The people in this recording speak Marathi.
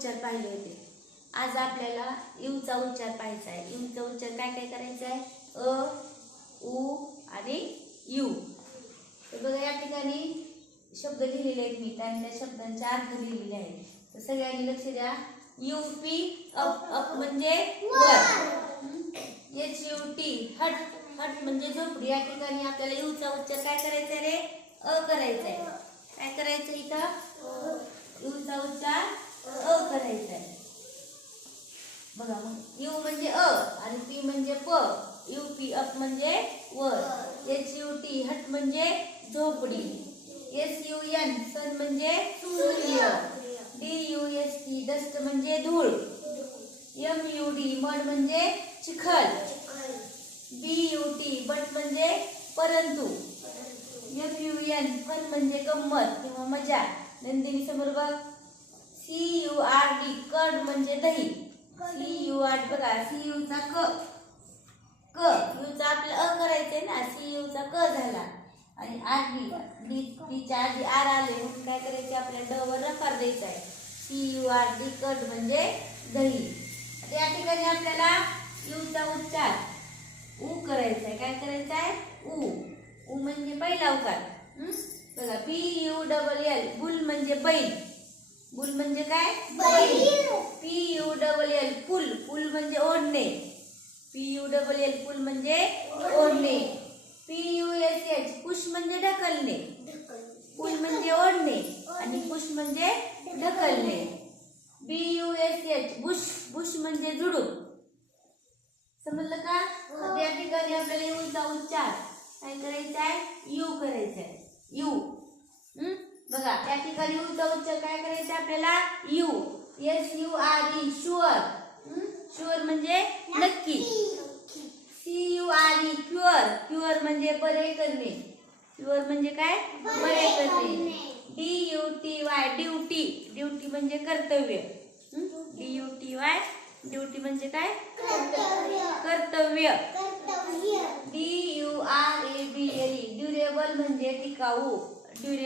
उच्चार पाहिले होते. आज आपल्याला यूचा उच्चार पाहायचा आहे. यूचा उच्चार काय काय करायचा आहे? अ उ आणि यू. तर बघा या ठिकाणी शब्द लिहिलेले आहेत मी. त्यांनी त्या शब्दांचे अर्थ लिहिलेले आहेत. तर सगळ्यांनी लक्ष द्या. यू पी अप अप म्हणजे वर. H U T hut hut म्हणजे झोपडी. या ठिकाणी आपल्याला यूचा उच्चार काय करायचा आहे रे? अ करायचा आहे. काय करायचं इथं? यूचा उच्चार अ करायचं आहे बघा मग यू म्हणजे अ आणि पी म्हणजे प यू पी अप म्हणजे वर एच यू टी हट म्हणजे झोपडी एस यू एन सन म्हणजे सूर्य D U S T dust म्हणजे धूळ एम यू डी मड म्हणजे चिखल बी यू टी बट म्हणजे परंतु एफ यू एन फन म्हणजे गंमत किंवा मजा. नंदिनी समोर बघ. आर डी कड म्हणजे दही. सी यू आर बघा सी यू चा क. क यू चा आपलं अ करायचंय ना सी यू चा क झाला. आणि आर डी डी डीच्या आधी आर आले म्हणून काय करायचे आपल्या ड वर रफार द्यायचा आहे. C U R D curd म्हणजे दही. या ठिकाणी आपल्याला यू चा उच्चार उ करायचा आहे. काय करायचं आहे? उ. उ म्हणजे पहिला उकार. बघा P U double L bull म्हणजे बैल. बुल म्हणजे काय? P U double L pull. Pull म्हणजे ओढणे. P U double L pull म्हणजे ओढणे. P U S H push म्हणजे ढकलणे. पुल म्हणजे ओढणे आणि पुश म्हणजे ढकलणे. B U S H bush. Bush म्हणजे झुडूप. समजलं का? आता या ठिकाणी आपल्याला यूचा उच्चार काय करायचा आहे यू करायचा आहे यू. हं? बघा या ठिकाणी यूचा उच्चार काय करायचा आपल्याला? U. S U R E sure sure म्हणजे नक्की. C U R E cure cure म्हणजे बरे करणे. क्युअर म्हणजे काय? बरे करणे. D U T Y duty duty म्हणजे कर्तव्य. D U T Y duty म्हणजे काय? कर्तव्य. D U R A B L durable म्हणजे टिकाऊ. ड्युरेबल